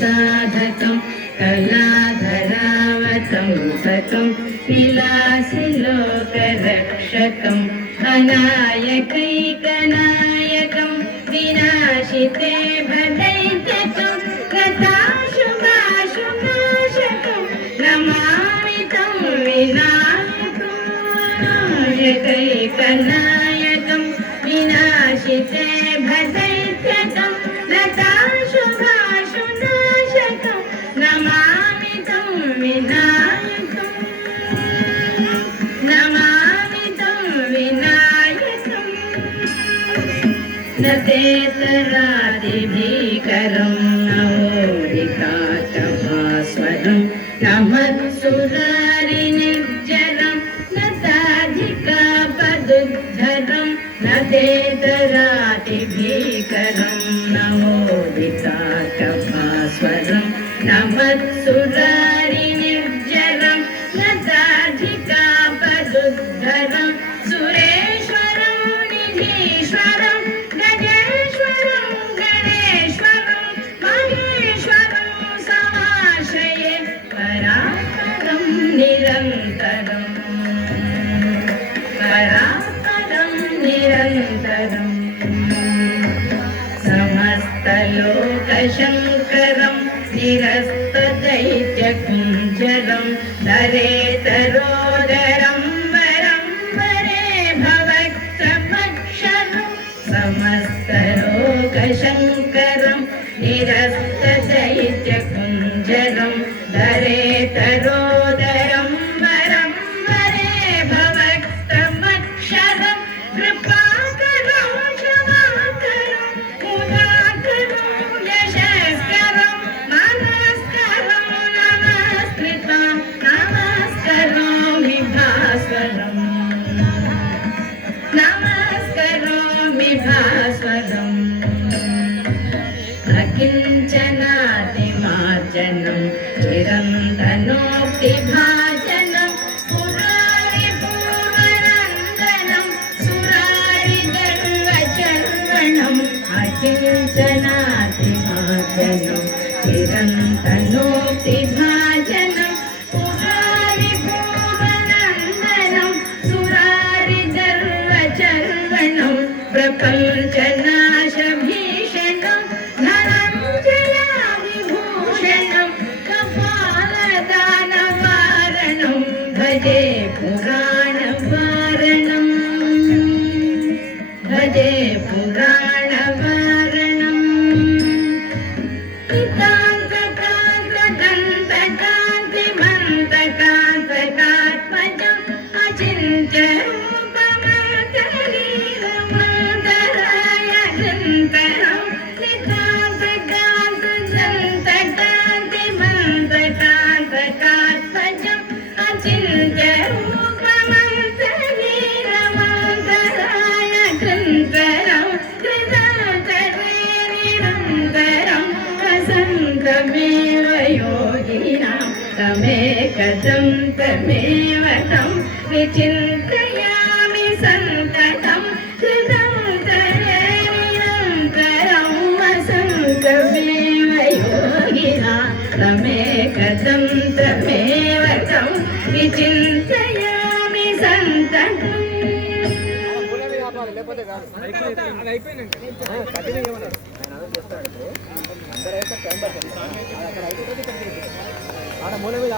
साधकं कलाधरावतं सकं विलासिलोकरक्षकम् अनायकैकनायकं विनाशिते भदैत्यकं गताशुभाशुनाशकं नमामि तं विनायकम् अनायकैकनायकं विनाशिते भदैत्यकं गताशुभाशुनाशकं नमामि तं विनायकम् नमामि तं विनायकम् न तेतरादिभीकरं नवोदिकाटभास्वरं न मत्सुरारिनिर्जरं न ताधिकापदुद्धरं न तेतरादिभीकरं नवोदिकाटभास्वरं न मत्सुरारिनिर्जरं न ताधिकापदुद्धरं सुरेश्वरं निधीश्वरं गजेश्वरं गणेश्वरं महेश्वरं समाश्रये परात्परं निरन्तरं परात्परं निरन्तरं समस्तलोकशङ्करं निरस्तदैत्यकुञ्जरं नरेतरोदरं वरं वरे भवक्त्रमक्षरं समस्तलोकशङ्करं निरस्तदैत्यकुञ्जरं नरेतरोदरं वरं वरे भवक्त्रमक्षरं कृपाकरं क्षमाकरं मुदाकरं यशस्करं मनस्करं नमस्कृतं नमस्करोमि भास्वरम् नमस्करोमि भास्वरम् अकिञ्चनातिमार्जनं चिरन्तनोक्तिभाजनं पुरारिपूर्वनन्दनं सुरारिगर्वचर्वणम् अकिञ्चनातिमार्जनं चिरन्तनोक्तिभाजनं पुरारिपूर्वनन्दनं सुरारिगर्वचर्वणं प्रपञ्चनाशभीषणं धनञ्जयादिभूषणं कपालदानवारणं भजे पुराणवारणं भजे पुराणवारणम् कान्तकान्तकान्तिमन्तकान्तकात्मजम् अचिन्त्यरूपमन्तलीलमन्तराय गृन्तरं निकान्तकान्तकान्तिमन्तकान्तकात्मजम् अचिन्त्यरूपमन्तलीलमन्तराय गृन्तरं कृतान्तरे निरन्तरं वसन्तमेव योगिनां तमेकदं तमेव तं विचिन्तयामि सन्ततं कृतान्तरे निरन्तरं वसन्तमेव योगिनां तमेकदं तमेव तं विचिन्तयामि सन्ततम् మూల మీద